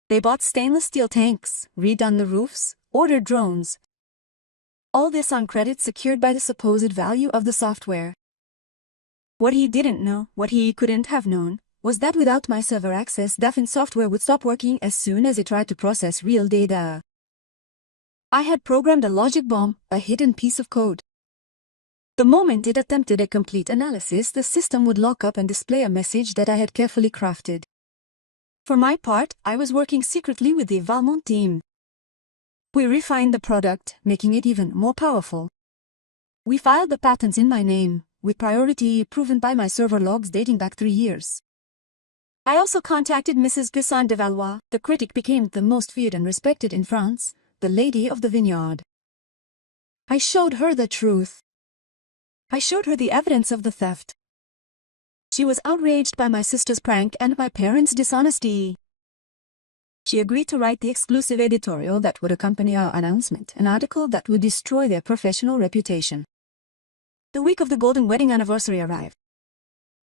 They bought stainless steel tanks, redone the roofs, ordered drones. All this on credit secured by the supposed value of the software. What he didn't know, what he couldn't have known, was that without my server access, Daffin's software would stop working as soon as it tried to process real data. I had programmed a logic bomb, a hidden piece of code. The moment it attempted a complete analysis, the system would lock up and display a message that I had carefully crafted. For my part, I was working secretly with the Valmont team. We refined the product, making it even more powerful. We filed the patents in my name, with priority proven by my server logs dating back 3 years. I also contacted Mrs. Pisson de Valois. The critic became the most feared and respected in France, the lady of the vineyard. I showed her the truth. I showed her the evidence of the theft. She was outraged by my sister's prank and my parents' dishonesty. She agreed to write the exclusive editorial that would accompany our announcement, an article that would destroy their professional reputation. The week of the golden wedding anniversary arrived.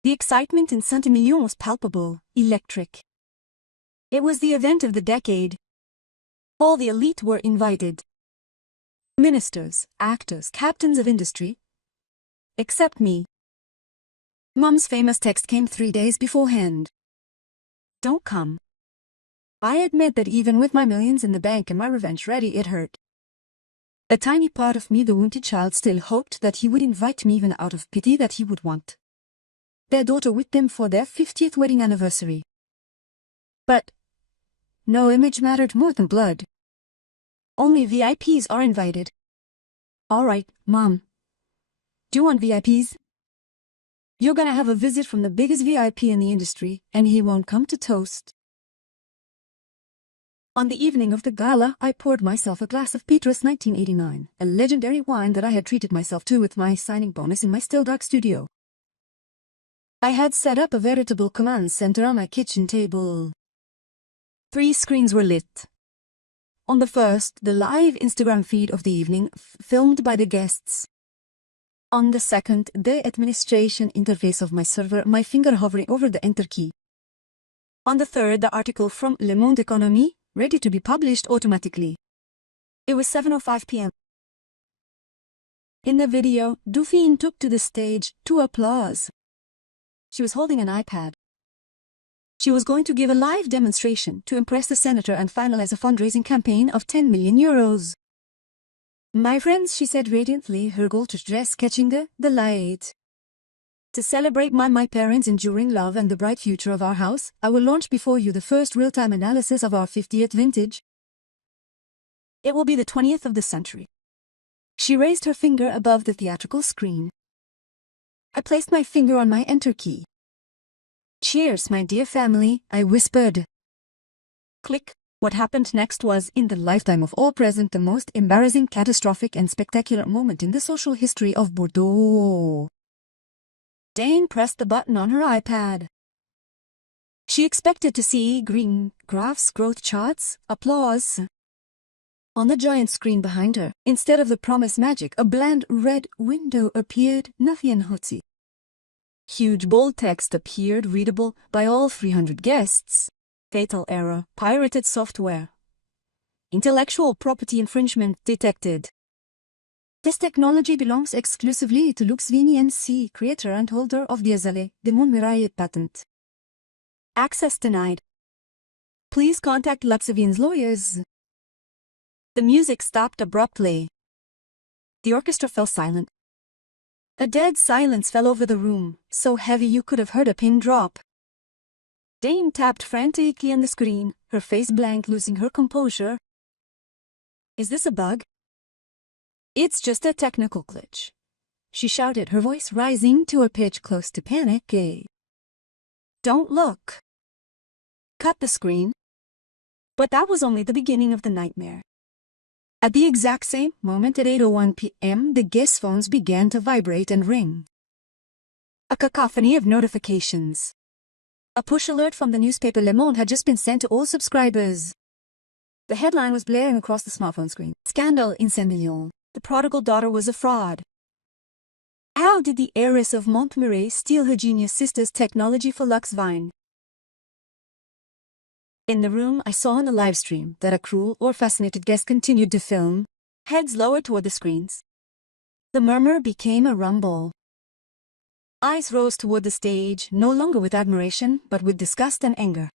The excitement in Saint-Emilion was palpable, electric. It was the event of the decade. All the elite were invited. Ministers, actors, captains of industry. Except me. Mum's famous text came 3 days beforehand. Don't come. I admit that even with my millions in the bank and my revenge ready, it hurt. A tiny part of me, the wounded child, still hoped that he would invite me, even out of pity that he would want their daughter with them for their 50th wedding anniversary. But no image mattered more than blood. Only VIPs are invited. All right, Mom. Do you want VIPs? You're gonna have a visit from the biggest VIP in the industry, and he won't come to toast. On the evening of the gala, I poured myself a glass of Petrus 1989, a legendary wine that I had treated myself to with my signing bonus in my still dark studio. I had set up a veritable command center on my kitchen table. 3 screens were lit. On the first, the live Instagram feed of the evening, filmed by the guests. On the second, the administration interface of my server, my finger hovering over the enter key. On the third, the article from Le Monde Économie, ready to be published automatically. It was 7:05 p.m. In the video, Dauphine took to the stage to applause. She was holding an iPad. She was going to give a live demonstration to impress the senator and finalize a fundraising campaign of 10 million euros. My friends, she said radiantly, her gold dress catching the light. To celebrate my parents' enduring love and the bright future of our house, I will launch before you the first real-time analysis of our 50th vintage. It will be the 20th of the century. She raised her finger above the theatrical screen. I placed my finger on my enter key. Cheers, my dear family, I whispered. Click. What happened next was, in the lifetime of all present, the most embarrassing, catastrophic, and spectacular moment in the social history of Bordeaux. Dane pressed the button on her iPad. She expected to see green graphs, growth charts, applause. On the giant screen behind her, instead of the promised magic, a bland red window appeared, nothing hotzy. Huge bold text appeared, readable by all 300 guests. Fatal error, pirated software. Intellectual property infringement detected. This technology belongs exclusively to Lux Vini NC, creator and holder of the Azalée de Montmirail patent. Access denied. Please contact Luxavine's lawyers. The music stopped abruptly. The orchestra fell silent. A dead silence fell over the room, so heavy you could have heard a pin drop. Dane tapped frantically on the screen, her face blank, losing her composure. Is this a bug? It's just a technical glitch, she shouted, her voice rising to a pitch close to panic. Don't look. Cut the screen. But that was only the beginning of the nightmare. At the exact same moment at 8:01 p.m., the guest phones began to vibrate and ring. A cacophony of notifications. A push alert from the newspaper Le Monde had just been sent to all subscribers. The headline was blaring across the smartphone screen. Scandal in Saint-Million. The prodigal daughter was a fraud. How did the heiress of Montmirail steal her genius sister's technology for Lux Vine? In the room, I saw on the live stream that a cruel or fascinated guest continued to film, heads lowered toward the screens. The murmur became a rumble. Eyes rose toward the stage, no longer with admiration, but with disgust and anger.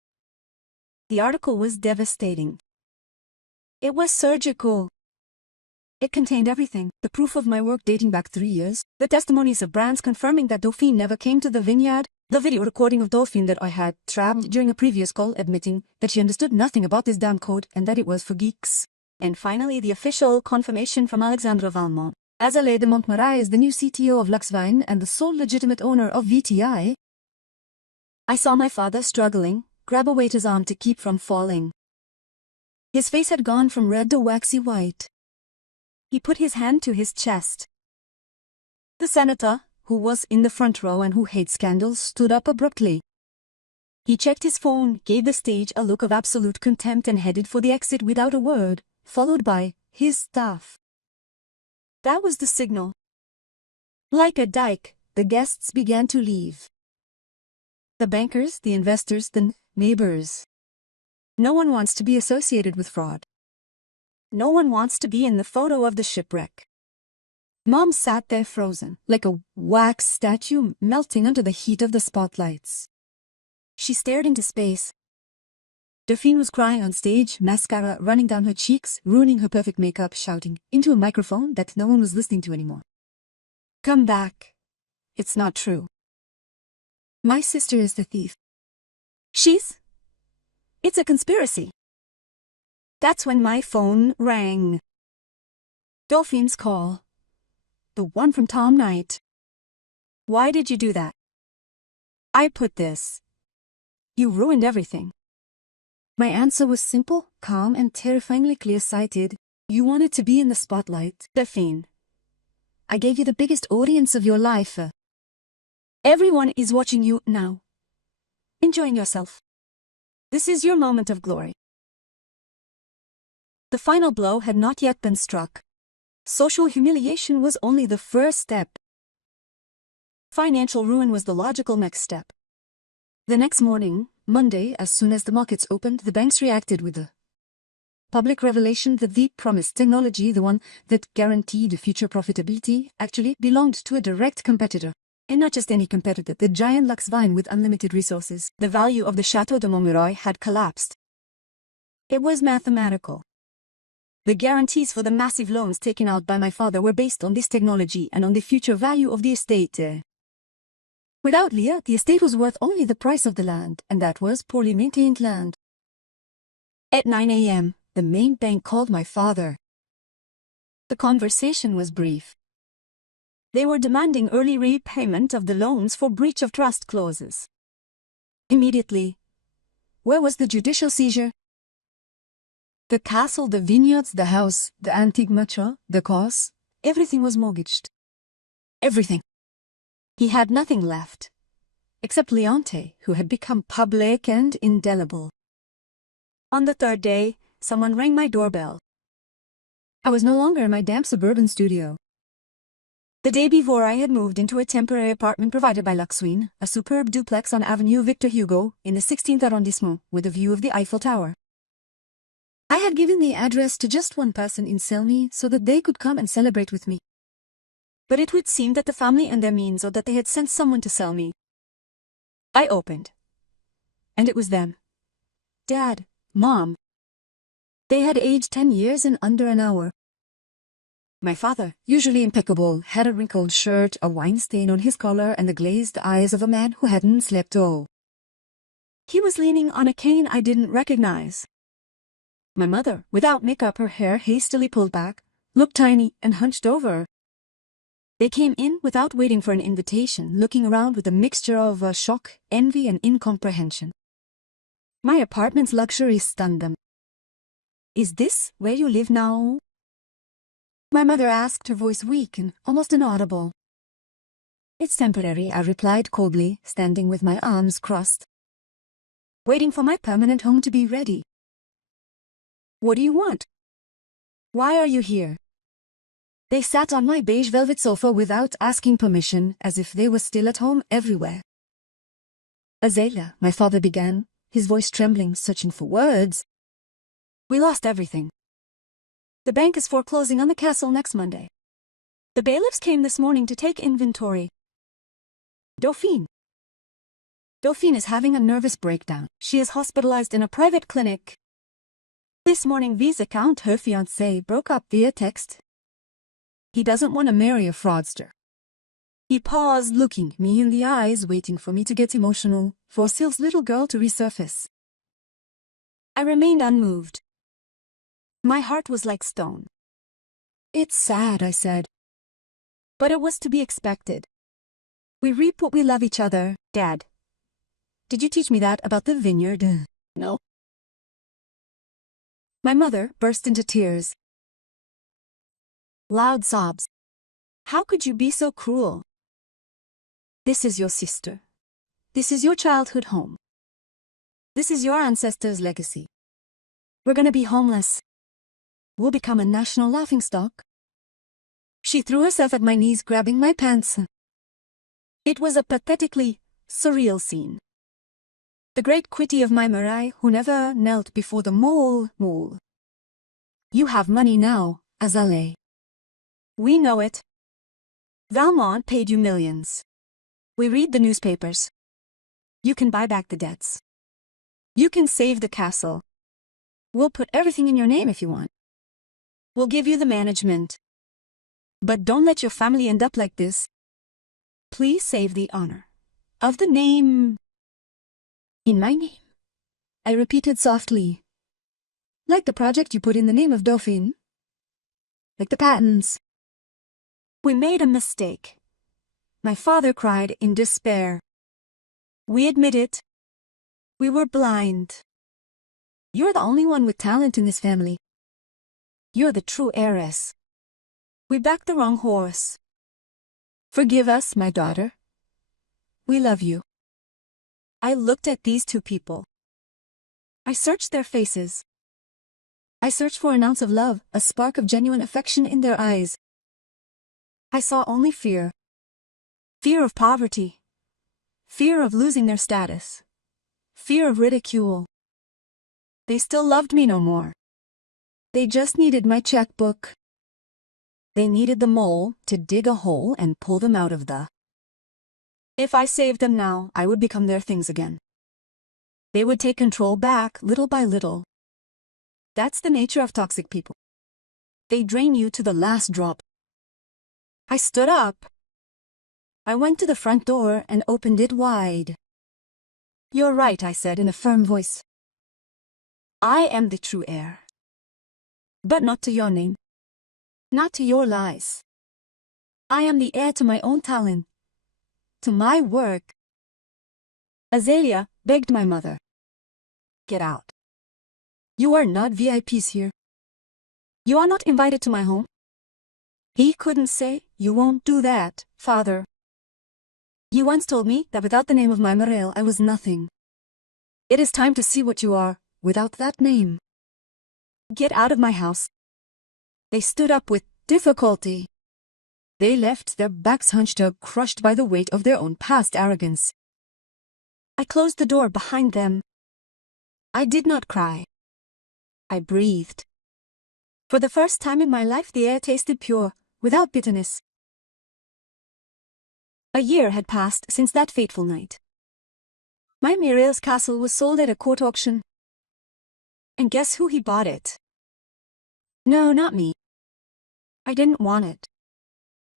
The article was devastating. It was surgical. It contained everything, the proof of my work dating back 3 years, the testimonies of brands confirming that Dauphine never came to the vineyard, the video recording of Dauphine that I had trapped during a previous call admitting that she understood nothing about this damn code and that it was for geeks. And finally, the official confirmation from Alexandre Valmont. Azalée de Montmirail is the new CTO of Lux Vine and the sole legitimate owner of VTI. I saw my father struggling, grab a waiter's arm to keep from falling. His face had gone from red to waxy white. He put his hand to his chest. The senator, who was in the front row and who hates scandals, stood up abruptly. He checked his phone, gave the stage a look of absolute contempt and headed for the exit without a word, followed by his staff. That was the signal. Like a dike, the guests began to leave. The bankers, the investors, the neighbors. No one wants to be associated with fraud. No one wants to be in the photo of the shipwreck. Mom sat there frozen, like a wax statue melting under the heat of the spotlights. She stared into space. Dauphine was crying on stage, mascara running down her cheeks, ruining her perfect makeup, shouting into a microphone that no one was listening to anymore. Come back. It's not true. My sister is the thief. It's a conspiracy. That's when my phone rang. Dauphine's call. The one from Tom Knight. Why did you do that? I put this. You ruined everything. My answer was simple, calm, and terrifyingly clear-sighted. You wanted to be in the spotlight. Dauphine, I gave you the biggest audience of your life. Everyone is watching you now. Enjoying yourself. This is your moment of glory. The final blow had not yet been struck. Social humiliation was only the first step. Financial ruin was the logical next step. The next morning, Monday, as soon as the markets opened, the banks reacted with the public revelation that the promised technology, the one that guaranteed future profitability, actually belonged to a direct competitor. And not just any competitor, the giant Lux Vine with unlimited resources. The value of the Château de Montmirail had collapsed. It was mathematical. The guarantees for the massive loans taken out by my father were based on this technology and on the future value of the estate. Without Leah, the estate was worth only the price of the land, and that was poorly maintained land. At 9 a.m., the main bank called my father. The conversation was brief. They were demanding early repayment of the loans for breach of trust clauses. Immediately. Where was the judicial seizure? The castle, the vineyards, the house, the antique matcha, the cars, everything was mortgaged. Everything. He had nothing left, except Leonte, who had become public and indelible. On the third day, someone rang my doorbell. I was no longer in my damp suburban studio. The day before, I had moved into a temporary apartment provided by Luxwine, a superb duplex on Avenue Victor Hugo in the 16th arrondissement with a view of the Eiffel Tower. I had given the address to just one person in Seuls so that they could come and celebrate with me. But it would seem that the family and their means, or that they had sent someone to sell me. I opened. And it was them. Dad, Mom. They had aged 10 years in under an hour. My father, usually impeccable, had a wrinkled shirt, a wine stain on his collar, and the glazed eyes of a man who hadn't slept all. He was leaning on a cane I didn't recognize. My mother, without makeup, her hair hastily pulled back, looked tiny and hunched over. They came in without waiting for an invitation, looking around with a mixture of shock, envy, and incomprehension. My apartment's luxury stunned them. "Is this where you live now?" My mother asked, her voice weak and almost inaudible. "It's temporary," I replied coldly, standing with my arms crossed, waiting for my permanent home to be ready. "What do you want? Why are you here?" They sat on my beige velvet sofa without asking permission, as if they were still at home everywhere. "Azalea," my father began, his voice trembling, searching for words. "We lost everything. The bank is foreclosing on the castle next Monday. The bailiffs came this morning to take inventory. Dauphine is having a nervous breakdown. She is hospitalized in a private clinic. This morning V's account, her fiancé, broke up via text. He doesn't want to marry a fraudster." He paused, looking me in the eyes, waiting for me to get emotional, for Syl's little girl to resurface. I remained unmoved. My heart was like stone. "It's sad," I said. But it was to be expected. We reap what we love each other. Dad, did you teach me that about the vineyard? No. My mother burst into tears. Loud sobs. "How could you be so cruel? This is your sister. This is your childhood home. This is your ancestors' legacy. We're gonna be homeless. We'll become a national laughingstock." She threw herself at my knees, grabbing my pants. It was a pathetically surreal scene. The great Quitty of my Marais, who never knelt before the mole. "You have money now, Azalea. We know it. Valmont paid you millions. We read the newspapers. You can buy back the debts. You can save the castle. We'll put everything in your name if you want. We'll give you the management. But don't let your family end up like this. Please save the honor of the name." "In my name," I repeated softly. "Like the project you put in the name of Dauphine? Like the patents?" "We made a mistake." My father cried in despair. "We admit it. We were blind. You're the only one with talent in this family. You're the true heiress. We backed the wrong horse. Forgive us, my daughter. We love you." I looked at these two people. I searched their faces. I searched for an ounce of love, a spark of genuine affection in their eyes. I saw only fear. Fear of poverty. Fear of losing their status. Fear of ridicule. They still loved me no more. They just needed my checkbook. They needed the mole to dig a hole and pull them out of the. If I saved them now, I would become their things again. They would take control back, little by little. That's the nature of toxic people. They drain you to the last drop. I stood up. I went to the front door and opened it wide. "You're right," I said in a firm voice. "I am the true heir. But not to your name. Not to your lies. I am the heir to my own talent. To my work." "Azalea," begged my mother. "Get out. You are not VIPs here. You are not invited to my home." He couldn't say, "You won't do that, father. You once told me that without the name of my Morel I was nothing. It is time to see what you are, without that name. Get out of my house." They stood up with difficulty. They left, their backs hunched up, crushed by the weight of their own past arrogance. I closed the door behind them. I did not cry. I breathed. For the first time in my life, the air tasted pure, without bitterness. A year had passed since that fateful night. My Muriel's castle was sold at a court auction. And guess who he bought it? No, not me. I didn't want it.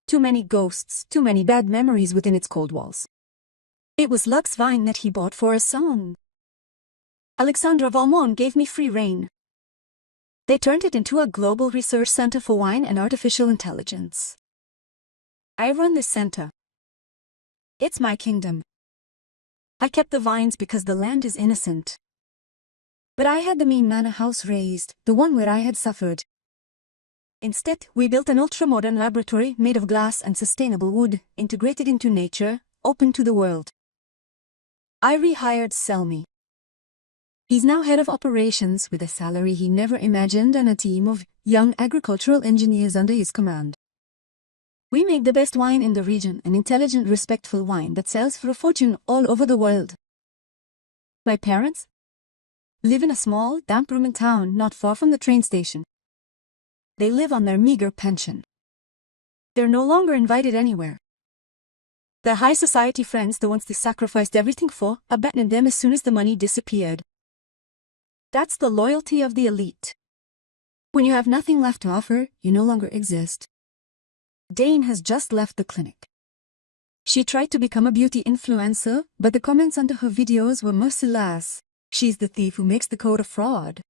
Too many ghosts, too many bad memories within its cold walls. It was Lux's vine that he bought for a song. Alexandra Valmont gave me free rein. They turned it into a global research center for wine and artificial intelligence. I run this center. It's my kingdom. I kept the vines because the land is innocent. But I had the mean manor house razed, the one where I had suffered. Instead, we built an ultra-modern laboratory made of glass and sustainable wood, integrated into nature, open to the world. I rehired Selmy. He's now head of operations with a salary he never imagined and a team of young agricultural engineers under his command. We make the best wine in the region, an intelligent, respectful wine that sells for a fortune all over the world. My parents live in a small, damp room in town not far from the train station. They live on their meager pension. They're no longer invited anywhere. Their high society friends, the ones they sacrificed everything for, abandoned them as soon as the money disappeared. That's the loyalty of the elite. When you have nothing left to offer, you no longer exist. Dane has just left the clinic. She tried to become a beauty influencer, but the comments under her videos were merciless. She's the thief who makes the code a fraud.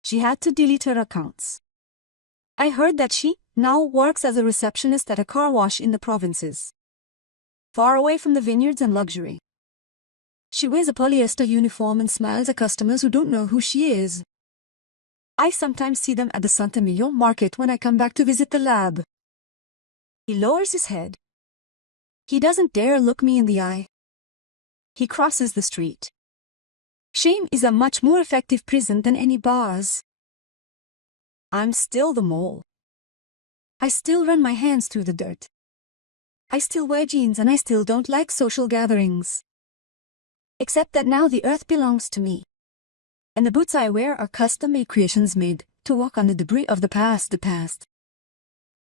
She had to delete her accounts. I heard that she now works as a receptionist at a car wash in the provinces, far away from the vineyards and luxury. She wears a polyester uniform and smiles at customers who don't know who she is. I sometimes see them at the Saint-Emilion market when I come back to visit the lab. He lowers his head. He doesn't dare look me in the eye. He crosses the street. Shame is a much more effective prison than any bars. I'm still the mole. I still run my hands through the dirt. I still wear jeans and I still don't like social gatherings. Except that now the earth belongs to me. And the boots I wear are custom-made creations made to walk on the debris of the past.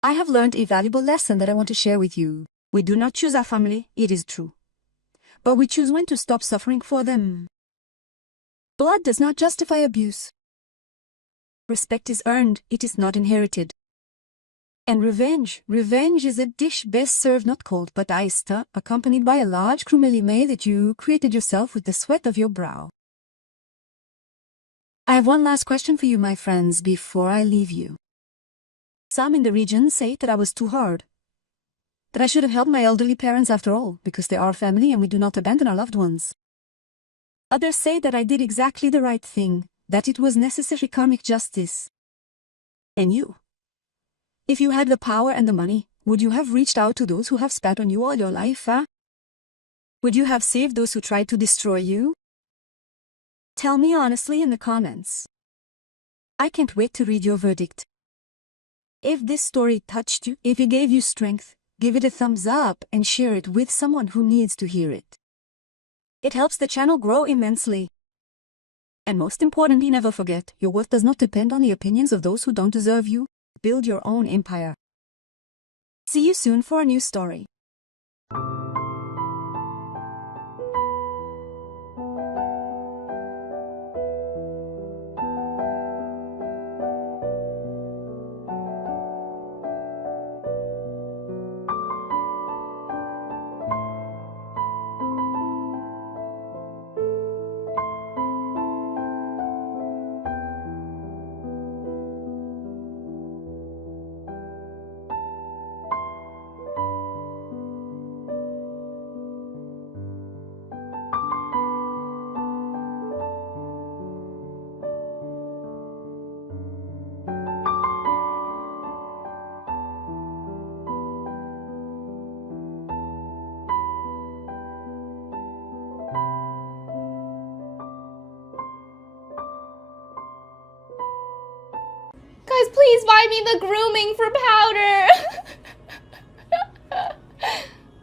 I have learned a valuable lesson that I want to share with you. We do not choose our family, it is true. But we choose when to stop suffering for them. Blood does not justify abuse. Respect is earned, it is not inherited. And revenge is a dish best served not cold but iced, accompanied by a large crumeli that you created yourself with the sweat of your brow. I have one last question for you, my friends, before I leave you. Some in the region say that I was too hard. That I should have helped my elderly parents after all, because they are family and we do not abandon our loved ones. Others say that I did exactly the right thing, that it was necessary karmic justice. And you? If you had the power and the money, would you have reached out to those who have spat on you all your life, Would you have saved those who tried to destroy you? Tell me honestly in the comments. I can't wait to read your verdict. If this story touched you, if it gave you strength, give it a thumbs up and share it with someone who needs to hear it. It helps the channel grow immensely. And most importantly, never forget, your worth does not depend on the opinions of those who don't deserve you. Build your own empire. See you soon for a new story. please buy me the grooming for powder.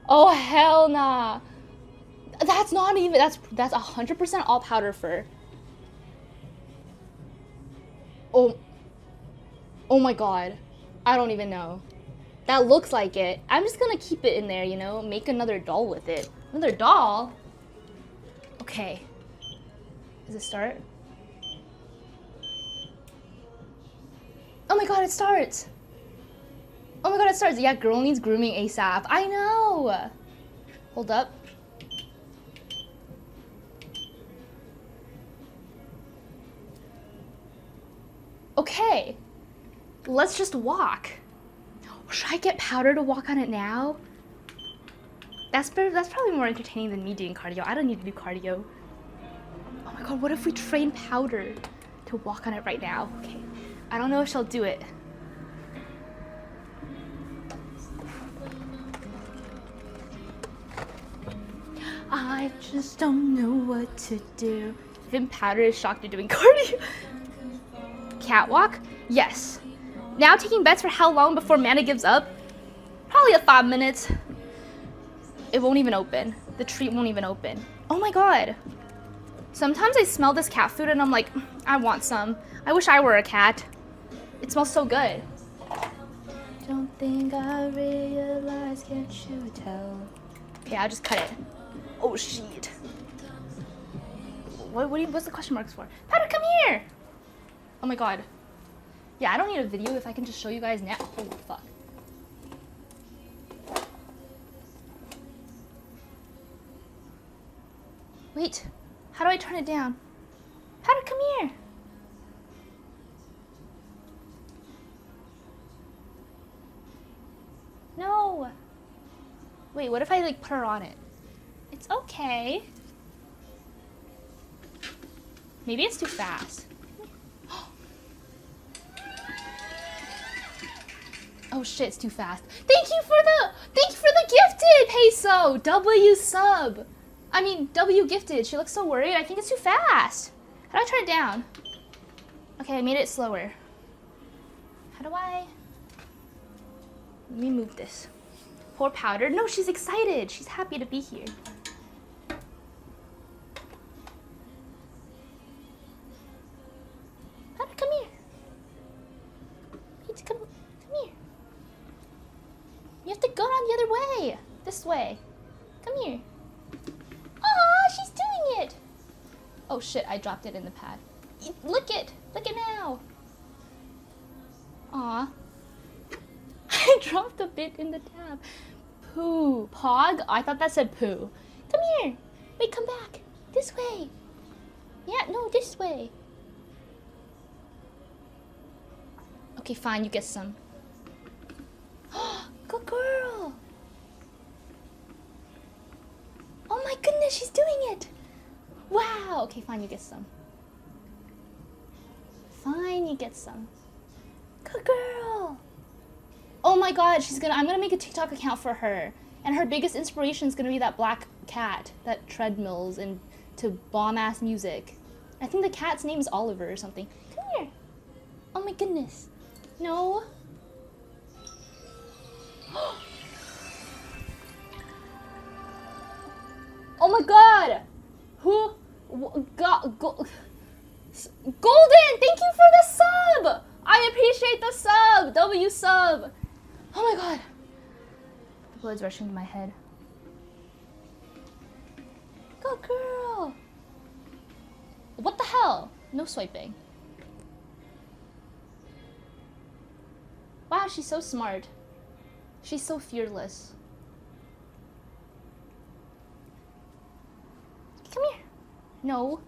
Oh, hell nah. That's not even, that's 100% all powder fur. Oh my god. I don't even know. That looks like it. I'm just gonna keep it in there, you know? Make another doll with it. Another doll? Okay. Does it start? Oh my god, it starts! Oh my god, it starts! Yeah, girl needs grooming ASAP. I know! Hold up. Okay. Let's just walk. Should I get powder to walk on it now? That's probably more entertaining than me doing cardio. I don't need to do cardio. Oh my god, what if we train powder to walk on it right now? Okay. I don't know if she'll do it. I just don't know what to do. Even powder is shocked you're doing cardio. Catwalk? Yes. Now taking bets for how long before mana gives up? Probably 5 minutes. It won't even open. The treat won't even open. Oh my god. Sometimes I smell this cat food and I'm like, I want some. I wish I were a cat. It smells so good. Don't think I realize, can't you tell? Okay, I'll just cut it. Oh shit. What's the question marks for? Powder, come here! Oh my god. Yeah, I don't need a video if I can just show you guys now. Holy fuck. Wait, how do I turn it down? Powder, come here! No! Wait, what if I like put her on it? It's okay. Maybe it's too fast. Oh shit, it's too fast. Thank you for the gifted peso! W sub. I mean, W gifted. She looks so worried. I think it's too fast. How do I turn it down? Okay, I made it slower. How do I? Let me move this. Pour powder. No, she's excited. She's happy to be here. Powder, come here. Come here. You have to go down the other way. This way. Come here. Aw, she's doing it. Oh shit, I dropped it in the pad. Look it now. Aw. I dropped a bit in the tab. Poo. Pog? I thought that said poo. Come here. Wait, come back. This way. Yeah, no, this way. Okay, fine, you get some. Good girl. Oh my goodness, she's doing it. Wow. Okay, fine, you get some. Fine, you get some. Good girl. Oh my god, I'm gonna make a TikTok account for her. And her biggest inspiration is gonna be that black cat that treadmills and to bomb-ass music. I think the cat's name is Oliver or something. Come here. Oh my goodness. No. Oh my god. Who? Golden, thank you for the sub. I appreciate the sub. W sub. Oh my god. The blood's rushing to my head. Good girl. What the hell? No swiping. Wow, she's so smart. She's so fearless. Come here. No.